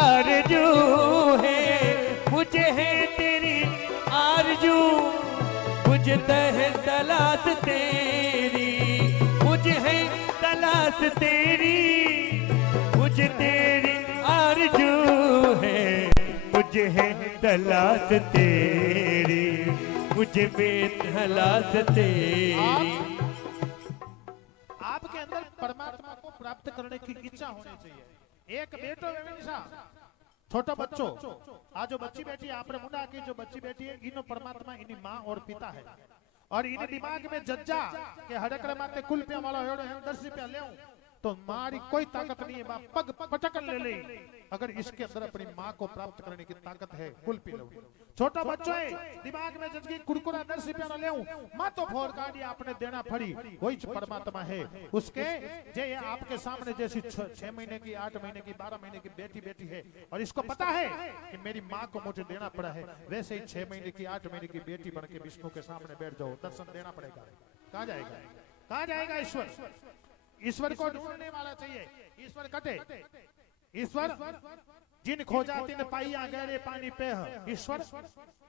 आरज़ू है, मुझे है तेरी आरज़ू, मुझे है तलाश तेरी, मुझे है तलाश तेरी, मुझे तेरी आरज़ू है, मुझे है तलाश तेरी, मुझे बेतलाश तेरी। आपके अंदर परमात्मा को प्राप्त करने की इच्छा होनी चाहिए। एक बेटो छोटा बच्चो, आ जो बच्ची बैठी है आपने मुंडा की जो बच्ची बैठी है, इनो परमात्मा इनी माँ और पिता है, और इनी दिमाग में जज्जा के हड़कड़े माते कुल पे वाला हेड़ो हम 10 रुपया लेऊं तो मारी कोई ताकत नहीं है, बाप पग पटकन ले ले। अगर इसके अंदर अपनी माँ को प्राप्त करने की ताकत है, कुल पी लो। छोटा बच्चो है दिमाग में जजगी कुरकुरा 10 रुपया न लेऊं, माँ तो फोड़ गाड़ी आपने देना पड़ी, वही परमात्मा है। उसके जे ये आपके सामने जैसी 6 महीने की, 8 महीने की, 12 महीने की बेटी बेटी है, और इसको पता है कि मेरी माँ को मुझे देना पड़ा है, वैसे ही 6 महीने की, 8 महीने की बेटी बन के विष्णु के सामने बैठ जाओ, दर्शन देना पड़ेगा। कहाँ जाएगा, कहाँ जाएगा ईश्वर? ईश्वर को ढूंढने वाला चाहिए। ईश्वर कटे, ईश्वर जिन खोजा तिन पाइया गहरे पानी पे है। ईश्वर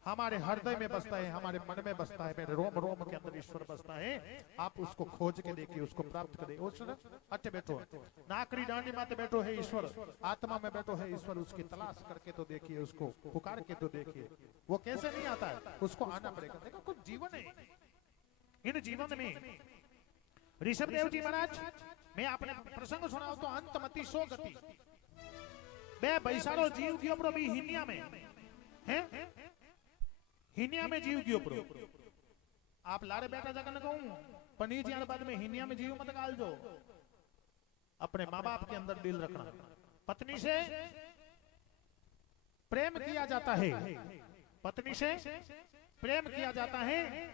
हमारे हृदय में बसता है, हमारे मन में बसता है, मेरे रोम रोम के अंदर ईश्वर बसता है। आप उसको खोज के देखिए, उसको प्राप्त करें। ईश्वर अटे बैठो है, नाकरी डांडी माते बैठो है ईश्वर, आत्मा में बैठो है ईश्वर। उसकी तलाश करके तो देखिए, उसको पुकार के तो देखिए। वो कैसे नहीं आता है, उसको आना पड़ेगा। देखो कुछ जीवन है, इन जीवन में ऋषभदेव जी महाराज, मैं आपने प्रसंग सुनाओ तो अंतमति सो गति। बे बैसारो जीव गयो प्रो भी हिनिया में हैं, हिनिया में जीव गयो प्रो। आप लारे बेटा जगन कहूं पनीर जी बाद में हिनिया में जीव मत गाल जो। अपने माँ बाप के अंदर दिल रखना। पत्नी से प्रेम किया जाता है, पत्नी से प्रेम किया जाता है,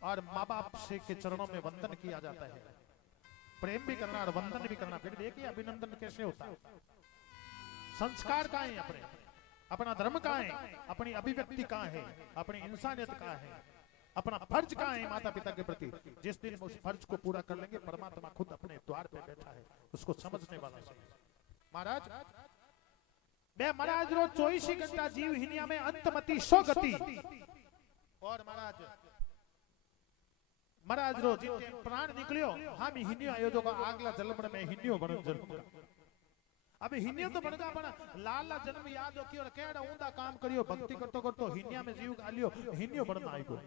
और माँ बाप से के चरणों में वंदन किया जाता है। प्रेम भी करना और वंदन भी करना। फिर देखिए अभिनंदन कैसे होता है। संस्कार कहाँ है अपने, अपना धर्म कहाँ है, अपनी अभिव्यक्ति कहाँ है, अपनी इंसानियत कहाँ है, अपना फर्ज कहाँ है माता पिता के प्रति। जिस दिन उस फर्ज को पूरा कर लेंगे, परमात्मा खुद अपने द्वार पे बैठा है, उसको समझने वाला चाहिए। महाराज बे महाराज रो 24 घंटा जीव हिनिया में अंतमति सो गति। और महाराज रो जिते प्राण निकलियो, हम हिनियो आयोजो का आगला जन्म में हिनियो बन जन्म। अब हिनियो तो बनगा पण लाला जन्म याद रखियो और केड़ा ऊंदा काम करियो, भक्ति करतो करतो हिनिया में जीव गालियो, हिनियो बनना आईगो।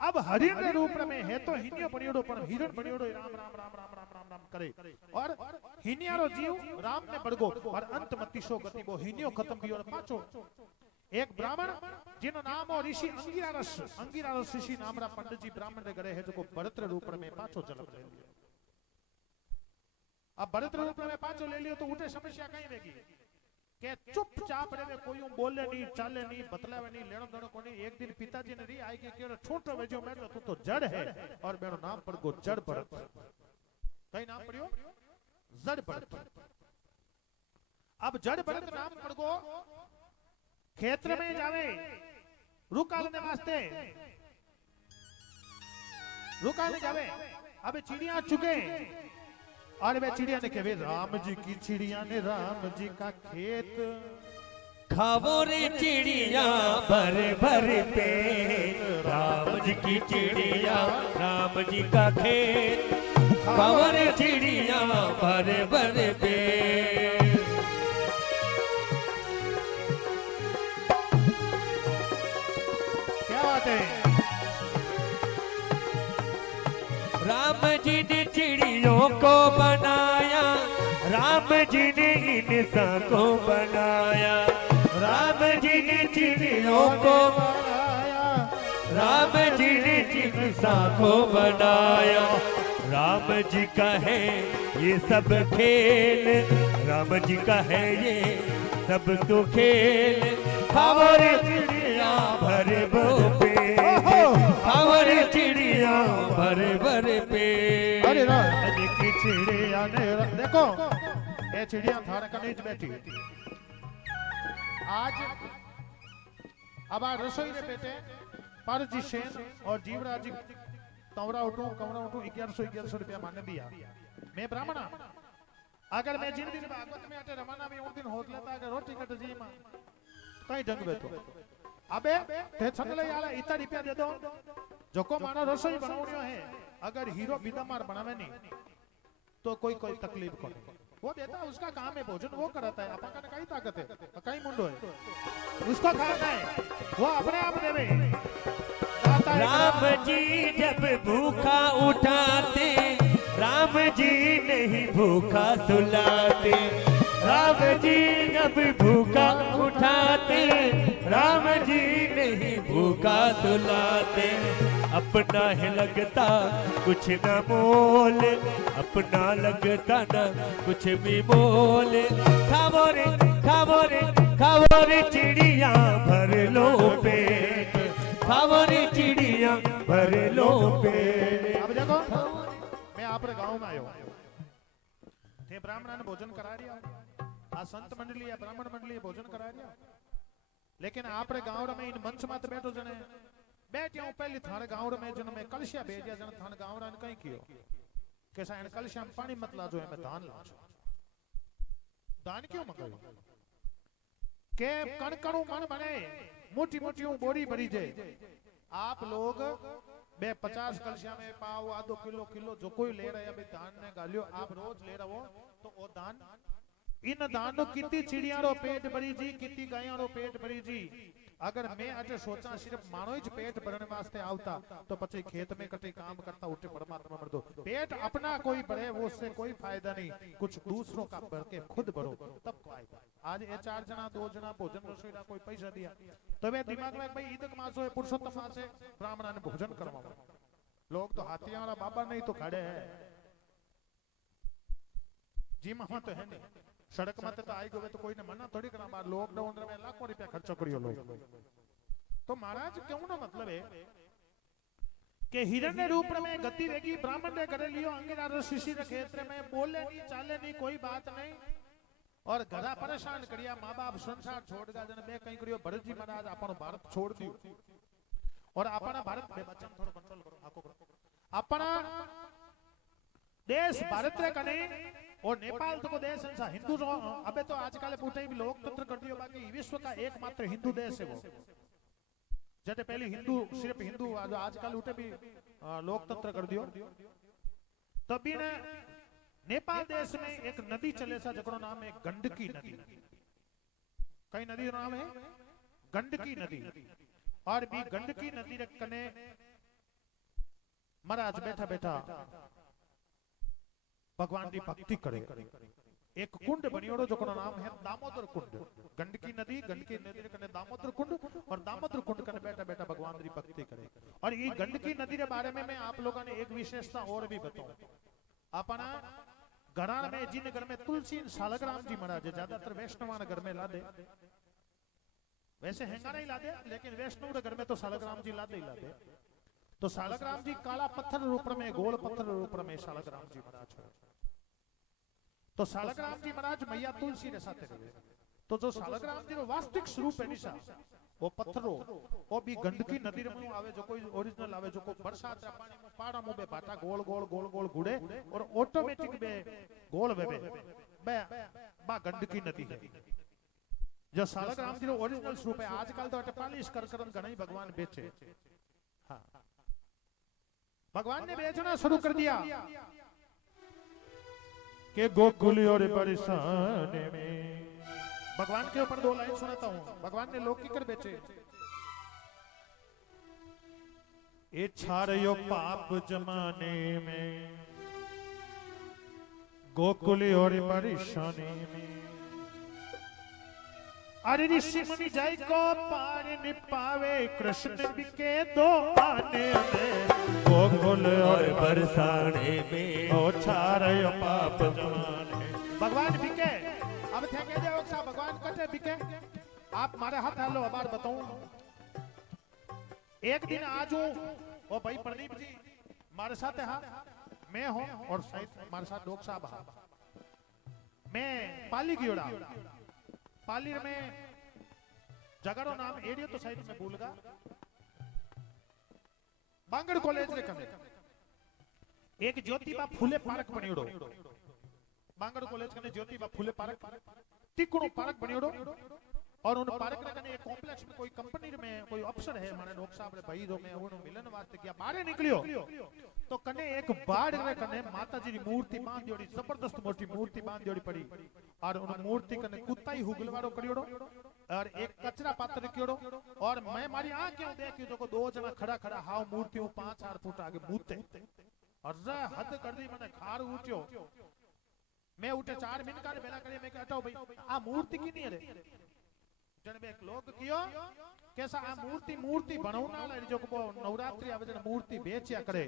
अब हरिण के रूप में है तो हिनियो बनियोड़ो, पर हिरण बनियोड़ो राम राम राम राम राम राम राम करे, और हिनिया रो जीव राम में बढ़गो, और अंतमति सो गति वो हिनियो खत्म कियो और पाछो। एक ब्राह्मण जिनो नाम और ऋषि अंगिरारस ऋषि नामरा पंडित जी ब्राह्मण रे घरे है, जो भरत रूप में पाछो जन्म ले लियो। अब भरत रूप में पाछो ले लियो तो उठे समस्या कहीं रहेगी के चुपचाप रहे, कोई बोले नहीं, चाले नहीं, बतलावे नहीं, लेनो देनो कोनी। एक दिन पिताजी ने री आई के केरो छोटो वेजो मेलो तू तो जड़ है, और मेरा नाम पड़ गो जड़ भरत। कई नाम पड़ियो जड़ भरत। अब जड़ भरत नाम पड़ गो, क्षेत्र में जावे रुकालने वास्ते, रुकालने जावे। अब चिड़िया चुके, और वे चिड़िया ने कहे राम जी की चिड़िया ने राम जी का खेत खावो रे चिड़िया भर भर पे, राम जी की चिड़िया राम जी का खेत, खावो रे चिड़िया भर भर पे। क्या बात है। राम जी ने चिड़ियों को बनाया, राम जी ने इंसान को बनाया, राम जी ने चिड़ियों को बनाया, राम जी ने इंसान को बनाया। राम जी का है ये सब खेल, राम जी का है ये सब तो खेल, हमारे चिड़िया भर भर पे, हमारे चिड़िया भर भर पे। अरे राम जी की चिड़िया ने देखो, ये चिड़िया थाने का नीच बैठी आज। अब आ रसोई रे बेटे पारजी सेन और जीवराज जी कमरा उठो 1100 रुपया माने दिया। मैं ब्राह्मण, अगर मैं जिन दिन भागवत में अटे रवाना में उन दिन होत लेता अगर रोटी कट जी मां कहीं ढंग बेतो अबे ते छन ले आला इतना रुपया दे दो जो को मानो रसोई बनावणियो है अगर हीरो बिदामार बनावे नहीं तो कोई कोई तकलीफ को वो देता उसका काम है भोजन वो कराता है अपन का कई ताकत है कई मुंडो है उसको खाना है वो अपने आप देवे राम जी जब भूखा उठाते राम जी नहीं भूखा सुलाते राम जी जब भूखा उठाते राम जी नहीं भूखा सुलाते अपना है लगता कुछ न मोल अपना लगता न कुछ भी मोल खावो रे चिड़िया भर लो पेट खावो रे चिड़िया भर लो पेट। अब देखो मैं आपरे गांव में आयो थे ब्राह्मण ने भोजन करा रिया आ संत मंडली या ब्राह्मण मंडली भोजन करा रिया लेकिन आपरे गांव में इन मंच मत बैठो जने बैठियो पहले थाने गांव में जन में कलशिया भेजिया जन थाने गांव ने कहीं कियो कैसा इन कलशिया में पानी मत लाजो मैं दान लाजो दान क्यों मंगायो के कणकणु मन बने मोटी मोटी बोरी भरी जाए आप लोग बे 50 कलशिया में पाव आधो किलो किलो जो कोई ले रहा है अभी दान ने गालियो आप रोज ले रहो तो वो दान इन दानो कितनी चिड़िया रो पेट भरी जी कितनी गायों रो पेट भरी जी अगर मैं अटे सोचा सिर्फ मानो ही पेट भरने वास्ते आवता तो पचे खेत में कटे काम करता उठे परमात्मा मर दो पेट अपना कोई भरे वो उससे कोई फायदा नहीं कुछ दूसरों का भर के खुद भरो तब फायदा आज ये 4 जना 2 जना भोजन रसोई का कोई पैसा दिया तो वे दिमाग में भाई ईद मासो है पुरुषोत्तम मास है ब्राह्मण ने भोजन करवाओ लोग तो हाथियां वाला बाबा नहीं तो खड़े हैं जी महा तो है नहीं सड़क मत तो आई गए तो कोई ने मना थोड़ी करना बार लॉकडाउन में लाखों रुपया खर्चो करियो लोग तो महाराज क्यों ना मतलब है कि हिरण्य रूप में गति रहेगी ब्राह्मण ने करे लियो अंगिरा ऋषि के क्षेत्र में बोले नहीं चाले नहीं कोई बात नहीं और घरा परेशान करिया माँ बाप संसार छोड़ गया जन मैं कहीं करियो भरत जी महाराज अपन भारत छोड़ दियो और अपना भारत में बच्चा थोड़ा कंट्रोल करो आको अपना देश भारत रे कने और नेपाल तो को देश संसा हिंदू जो अबे तो आजकल पूछे भी लोकतंत्र कर दियो बाकी विश्व का एकमात्र हिंदू देश है वो जैसे पहले हिंदू सिर्फ हिंदू आजकल उठे भी लोकतंत्र कर दियो तभी ने नेपाल देश में एक नदी चले सा जकरो नाम है गंडकी नदी कई नदी का नाम है गंडकी नदी और भी गंडकी नदी रे कने महाराज बैठा बैठा भगवान की भक्ति करे एक कुंड बनियोड़ो जो नाम है दामोदर कुंड गंडकी नदी कने दामोदर कुंड और दामोदर कुंड कने बैठा बैठा भगवान की भक्ति करे और ये गंडकी नदी के बारे में मैं आप लोगों ने एक विशेषता और भी बताऊं अपना घरा में जिन घर में तुलसी सालग्राम जी महाराज ज्यादातर वैष्णव घर में लादे वैसे हैंगा नहीं लादे लेकिन वैष्णव घर में तो सालग्राम जी लादे ही लादे तो सालग्राम जी काला पत्थर रूप में गोल पत्थर रूप में सालग्राम जी महाराज तो सालग्राम जी महाराज मैया तुलसी रे साथे रहे तो जो सालग्राम जी रो वास्तविक स्वरूप है निशा वो पत्थरो वो भी गंडकी नदी रे आवे जो कोई ओरिजिनल आवे जो को बरसात रे पानी में पाड़ा मुंह में बाटा गोल गोल गोल गोल गुड़े और ऑटोमेटिक बे गोल वेबे बे बा गंडकी नदी है जो सालग्राम जी रो ओरिजिनल स्वरूप है आजकल तो अटे पालिश करन घणई भगवान बेचे हां भगवान ने बेचना शुरू कर दिया कि गोकुल और बरसाने में भगवान के ऊपर 2 लाइन सुनाता हूं भगवान ने लोग की कर बेचे ये छाड़ियो पाप जमाने में गोकुल और बरसाने में अरे ऋषि मुनि जाय को पार न पावे कृष्ण बिके दो आने में गोकुल और बरसाने में ओ छाड़ियो पाप जमाने भगवान बिके अब थे कह दे सा भगवान कटे बिके आप मारे हाथ हालो बार बताऊं एक दिन आज हूं ओ भाई प्रदीप जी मारे साथ है मैं हूं और शायद हमारे साथ डॉक्टर साहब है मैं पाली गियोड़ा पाली में जगह नाम एरिया तो शायद मैं भूल गया बांगड़ कॉलेज रे कने एक ज्योतिबा फूले पार्क बनियोड़ो बांगड़ कॉलेज कने ज्योतिबा फुले पार्क टिकड़ो पार्क बनियोड़ो और उन पार्क ने कने एक कॉम्प्लेक्स में कोई कंपनी में कोई अफसर है माने डॉक्टर साहब रे भाई रो में उन मिलन वास्ते गया बाहर निकलियो तो कने एक बाड़ रे कने माताजी री मूर्ति बांधियोड़ी जबरदस्त मोटी मूर्ति बांधियोड़ी पड़ी और उन मूर्ति कने कुत्ता ही हुगलवारो करियोड़ो और एक कचरा पात्र रखियोड़ो और मैं मारी आंखें देखी जो को दो जना खड़ा खड़ा हाव मूर्तियों 5-4 फुट आगे मूते और हद कर दी मैंने खार उठ्यो मैं उठे 4 मिनट का बेला करे मैं कहता हूं भाई आ मूर्ति की नहीं रे जन में एक लोग कियो कैसा आ मूर्ति बनावना वाला जो को नवरात्रि आवे जन मूर्ति बेचिया करे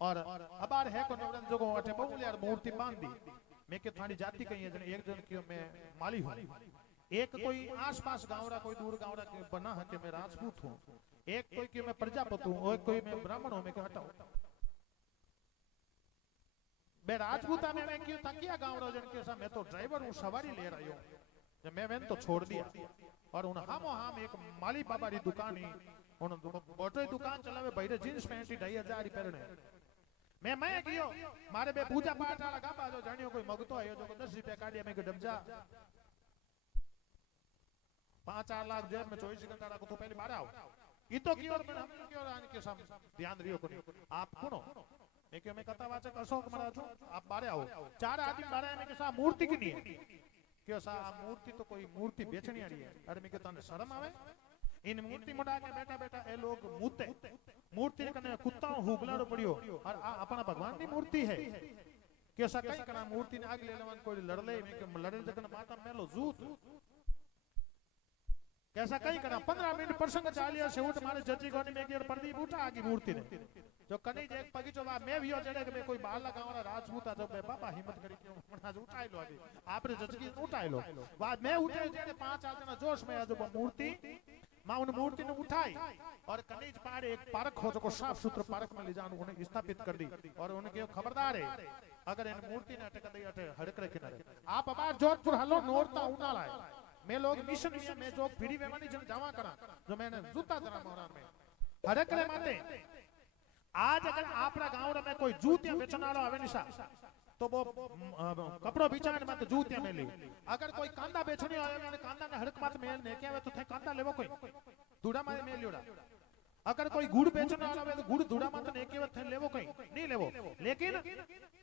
और अबार है को नवरात्रि जो को अटे बहु यार मूर्ति बांधी मैं के थानी जाति कही है जन एक जन कियो मैं माली हूं एक कोई आसपास गांवड़ा कोई दूर गांवड़ा के बना है कि मैं राजपूत हूं एक कोई कि मैं प्रजापति हूं और कोई मैं ब्राह्मण हूं मैं के हटाओ मैं राजपूता में मैं क्यों तकिया गांवड़ा जन के साथ मैं तो ड्राइवर हूं सवारी ले रहा हूं जब मैं वेन तो छोड़ दिया और उन हामो हाम एक माली बाबा री दुकान ही उन बोटो दुकान चलावे भाई जींस पैंट 2500 पहने मैं गयो मारे बे पूजा पाठ वाला गाबा जो जानियो कोई मगतो आयो जो 10 रुपया काढिया मैं के डबजा 5-4 लाख जेब में 24 घंटा रखो तो पहले बाहर आओ ई तो की और मैं हम की और आने के सामने ध्यान रियो को आप कौन हो मैं क्यों मैं कथा वाचक अशोक महाराज हूं आप बाहर आओ 4 आदमी बाहर आए मैं के साथ मूर्ति की नहीं है क्यों सा मूर्ति तो कोई मूर्ति बेचनी आ रही है अरे मैं के तने शर्म आवे इन मूर्ति मोड़ा के बैठा बैठा ए लोग मूते मूर्ति कने कुत्ता हुगलारो पड़ियो और आ अपना भगवान की मूर्ति है क्यों सा कई कना मूर्ति ने आग ले लेवन कोई लड़ले मैं के लड़े जकन माता मेलो जूत कैसा कहीं करा 15 मिनट प्रसंग चालिया से उठ मारे जजी गोनी में गिर प्रदीप उठा आगी मूर्ति ने जो कने जे एक बगीचो वा मैं वियो चढ़े के कोई बाहर गावरा राजपूत जो बे बाबा हिम्मत करी क्यों मना उठाई लो अभी आपरे जजगी उठाई लो बाद मैं उठे जे 5-4 जना जोश में जो मूर्ति मां उन मूर्ति ने उठाई और कनीज पारे एक पार्क हो जो साफ सुथरा पार्क में ले जानो उन्हें स्थापित कर दी और उनके खबरदार है अगर इन मूर्ति ने अटक दई अटे हड़कड़े किनारे आप अबार जोधपुर हलो नोरता उनाला है मैं लोग मिशन में जो फिरी वेवानी जन जावा करा जो मैंने जूता जरा मोहरा में हड़कड़े माते आज अगर आपरा गांव में कोई जूतियां बेचने वाला आवे निशा तो वो कपड़ो बिचाने में तो जूतियां में ली अगर कोई कांदा बेचने आवे ने कांदा ने हड़क मात मेल ने के आवे तो थे कांदा लेवो कोई दूड़ा मारे मेल लियोड़ा अगर कोई गुड़ बेचने वाला आवे तो गुड़ दूड़ा मात ने के थे लेवो कोई नहीं लेवो लेकिन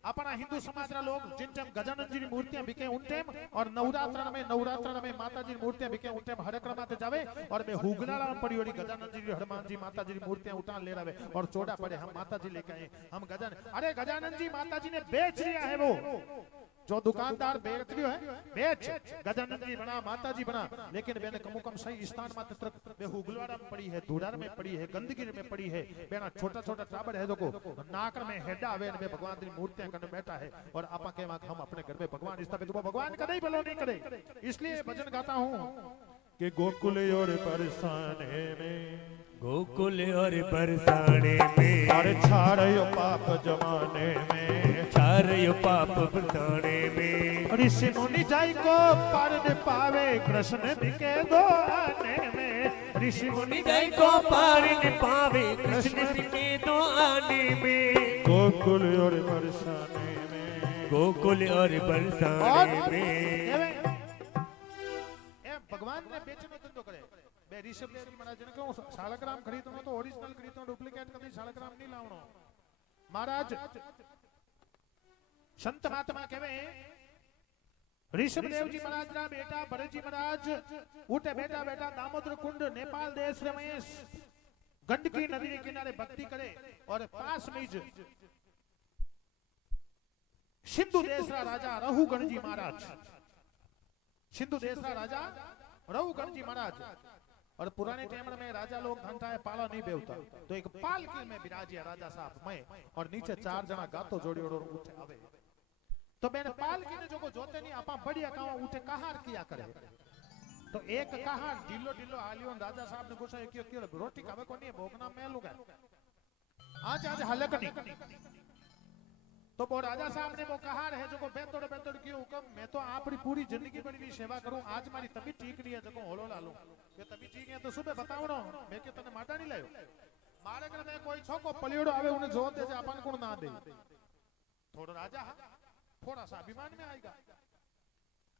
अपना हिंदू समाज रा लोग जिन टाइम गजानन जी की मूर्तियां बिके उन टाइम और नवरात्र में माता जी की मूर्तियां बिके उन टाइम हड़कड़ा माते जावे और मैं हुगनाला में पड़ी होड़ी गजानन जी हनुमान जी माता जी की मूर्तियां उठा ले रहे और चौड़ा पड़े हम माता जी लेके आए हम गजानन जी माता जी ने बेच लिया है वो जो दुकानदार बेच रही है बेच गजानन जी बना माता जी बना लेकिन मैंने कम कम सही स्थान मात्र बे हुगलवाड़ा में पड़ी है धुड़ार में पड़ी है गंदगी में पड़ी है बेना छोटा छोटा टाबर है जो को नाक में हेडा आवे ने भगवान की मूर्तियां करने बैठा है और आपा के हम अपने घर में भगवान स्थापित हुआ भगवान कदे भलो नहीं करे इसलिए भजन गाता हूं कि गोकुल और बरसाने में गोकुल और बरसाने में अरे छाड़यो पाप जमाने में छाड़यो पाप बरसाने में ऋषि मुनि जाई को पार न पावे कृष्ण बिके दो आने में ऋषि मुनि जाई को पार न पावे कृष्ण बिके दो आने में गोकुल और बरसाने में गोकुल और बरसाने में भगवान ने बेचनो धंधो करे बे ऋषभ देव जी महाराज ने कहूं शालग्राम खरीदनो तो ओरिजिनल खरीदनो डुप्लीकेट कभी शालग्राम नहीं लावनो महाराज संत महात्मा कहवे ऋषभ देव जी महाराज रा बेटा भरत जी महाराज उठे बेटा बेटा दामोदर कुंड नेपाल देश रे में गंडकी नदी के किनारे भक्ति करे और पास में सिंधु देश रा राजा रहुगण जी महाराज सिंधु देश रा राजा रहुगण जी महाराज और पुराने टाइम में राजा लोग घंटा है पाला नहीं बेवता तो एक पालकी में विराजिया राजा साहब मैं और नीचे 4 जना गातो जोड़ी और उठे आवे तो मैंने पालकी ने जो को जोते नहीं आपा बढ़िया कावा उठे कहार किया करे तो एक कहार ढिल्लो ढिल्लो आलियो राजा साहब ने पूछा क्यों रोटी खावे को नहीं भोगना मैं लूंगा आज हलक नहीं तो वो राजा साहब ने वो कहार है जो को बेतोड़ की हुक्म मैं तो आपरी पूरी जिंदगी बड़ी सेवा करूं आज मारी तबीयत ठीक नहीं है जो होलो लालू के तबीयत ठीक है तो सुबह बतावणो मैं के तने माटा नहीं लायो मारे घर में कोई छोको पलियोड़ो आवे उन्हें जोत दे अपन को ना दे थोड़ो राजा थोड़ा सा अभिमान में आएगा।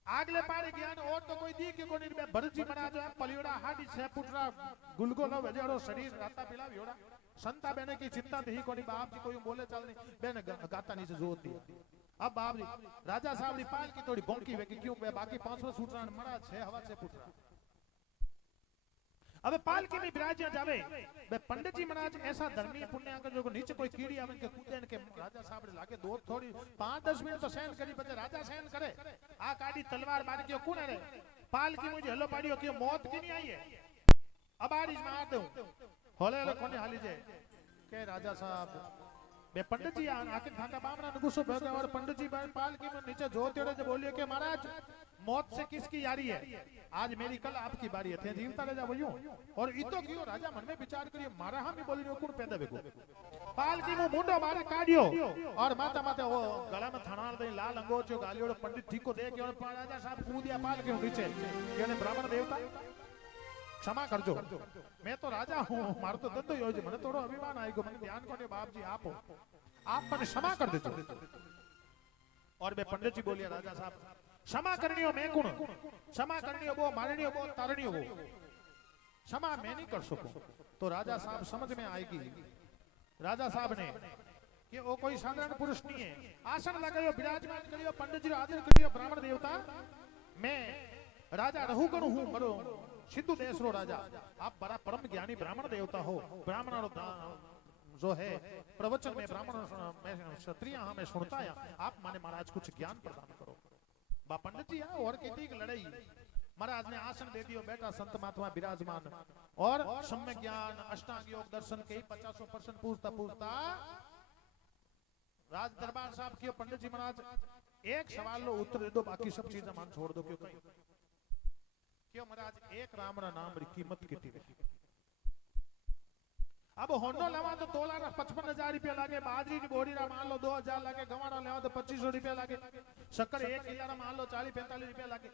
आगले पारे ज्ञान और तो कोई दी के कोनी बे भरजी बना जो पलियोड़ा हाडी 6 फुटरा गुलगोलो वेजड़ो शरीर राता पिला वियोड़ा संता बेने की चिंता नहीं कोनी बाप जी कोई बोले चल नहीं बेने गाता नीचे जोत दी। अब बाप जी राजा साहब री पाल की थोड़ी बोंकी वे क्यों बे बाकी 500 सूत्रा मरा 6 हवा 6 फुटरा। अब पालकी में विराजिया जावे बे पंडित जी महाराज ऐसा धर्मी पुण्य अगर जो नीचे कोई कीड़ी आवे के कूदे के राजा साहब रे लागे दो थोड़ी 5-10 मिनट तो सहन करी बचे राजा सहन करे आ काडी तलवार मार के कौन रे पालकी मुझे हलो पाडियो के मौत की नहीं आई है अब आड़ी मार दूं होले हलो कोने हाली जे के राजा साहब बे पंडित जी आके थाका बामरा ने गुस्सो भगे और पंडित जी पालकी में नीचे जोतेड़े जो बोलिए के महाराज मौत से किसकी यारी है आज मेरी कल आपकी बारी है थे जीवता रह जा वयो और इतो कियो राजा मन में विचार करियो मारा हम ही बोली कोण पैदा बेको पालकी मु मुंडो मारे काढियो और माता माते वो गला में थणाल दे लाल अंगोचो गालियोड़ो पंडित ठीक को दे के और राजा साहब कूदिया पालकी नीचे केने ब्राह्मण देवता क्षमा करजो मैं तो राजा हूं मारो तो दंडो योज मने थोड़ो अभिमान आई गयो मने ध्यान कोने बाप जी आप मने क्षमा कर देजो और बे पंडित जी बोलिया राजा साहब क्षमा करनियो मैं कुण क्षमा करनियो वो मारनियो वो तारनियो वो क्षमा मैं नहीं कर सकूं तो राजा साहब समझ में आएगी राजा साहब ने कि वो कोई साधारण पुरुष नहीं है आसन लगायो विराजमान करियो पंडित जी आदर करियो ब्राह्मण देवता मैं राजा रहूगण हूं बड़ो सिंधु देश रो राजा आप बड़ा परम ज्ञानी ब्राह्मण देवता हो ब्राह्मण जो है प्रवचन में ब्राह्मण में क्षत्रिय हमें सुनता है आप माने महाराज कुछ ज्ञान प्रदान करो बा पंडित जी और कहती की लड़ाई महाराज ने आसन दे दियो बेटा संत महात्मा विराजमान और सम्यक ज्ञान अष्टांग योग दर्शन के 50% पूछता पूछता राज दरबार साहब की पंडित जी महाराज एक सवाल लो उत्तर दे दो बाकी सब चीजें मान छोड़ दो क्यों महाराज एक राम रा नाम री कीमत कितनी अब होंडो लेवा तो तोला 55,000 रुपया लागे बाजरी की बोरी रा मान लो 2,000 लागे गवाड़ा लेवा तो 2,500 रुपया लागे शक्कर 1 किलो रा मान लो 40-45 रुपया लागे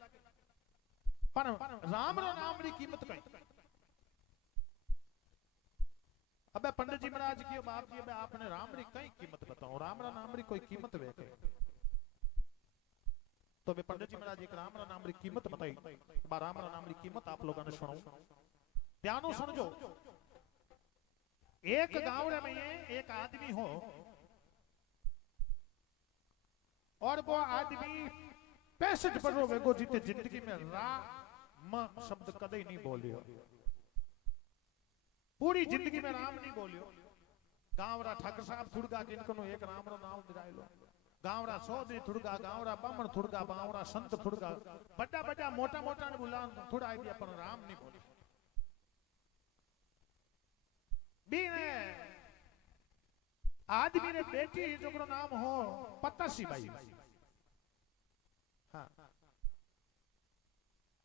पर राम रो नाम री कीमत कई अबे पंडित जी महाराज की बाप जी आपने राम री कई कीमत बताओ राम रा नाम री कोई कीमत वे तो बे पंडित जी महाराज एक राम रा नाम री कीमत बताई बा राम रा नाम री कीमत आप लोगों ने सुनाऊं ध्यानो समझो एक गांव में एक आदमी हो और वो आदमी 65 वर्षों वेगो जीते जिंदगी में राम शब्द कदे नहीं बोलियो पूरी जिंदगी में राम नहीं बोलियो गांवरा ठाकर साहब थुड़गा किनको एक राम रो नाम दिरायलो गांवरा चौधरी थुड़गा गांवरा बामण थुड़गा बावरा संत थुड़गा बड़ा बड़ा मोटा मोटा ने बुला थोड़ा दिया पर राम नहीं बोली बीने आदमी ने बेटी जो नाम हो पतासी बाई हाँ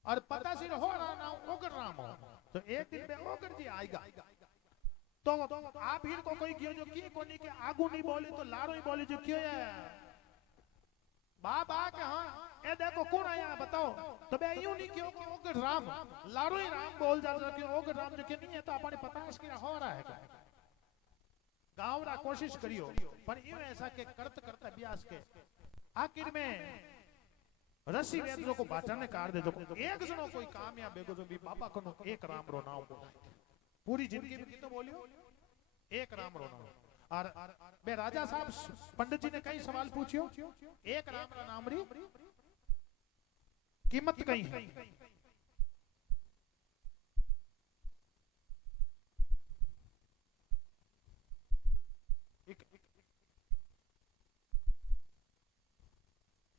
और पतासी हो नाम ओगर राम हो तो एक दिन में ओगर जी आएगा तो आप ही को कोई क्यों जो की कोनी के आगू नहीं बोली तो लारो ही बोली जो क्यों है बाबा के हाँ ए देखो कौन आया बताओ तो बे यूं नहीं क्यों कि ओगर राम लारो ही राम बोल जाता कि ओगर राम जो कि नहीं है तो अपने 50 की हो रहा है गांवरा कोशिश करियो पर यूं ऐसा के करत करता अभ्यास के आखिर में रसी वेद को बाचाने कार दे जो एक जनो कोई कामयाब बेगो जो भी बाबा को एक राम रो नाम पूरी जिंदगी में कितो बोलियो एक राम रो नाम और बे राजा साहब पंडित जी ने कई सवाल पूछियो एक राम रा नाम री कीमत कई है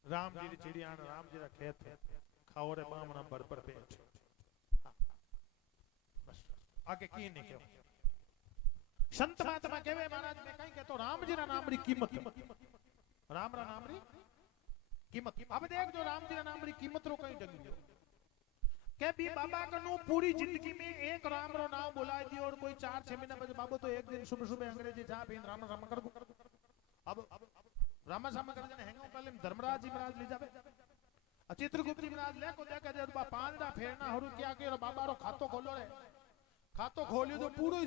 राम जी री चिड़िया राम जी रा खेत खाओ रे बामना पर पेट बस आगे की नहीं क्यों संत महात्मा कहवे महाराज ने कहीं कहतो राम जी रा नाम री कीमत राम रा नाम री कीमत अब देख जो राम जी रा नाम री कीमत रो कहीं डंगियो के भी बाबा कनु पूरी जिंदगी में एक राम रो नाम बुलाए दियो और कोई 4-6 महीना बाद बाबू तो एक दिन सुबह सुबह अंग्रेजी चाह पीन राम राम कर अब राम राम कर जने हेंगो पहले धर्मराज जी महाराज ले जावे चित्रगुप्त जी महाराज ले को देखे दे बा पांचड़ा फेरना हरु क्या के बाबा रो खातो खोलो रे खातो खोलियो तो पूरो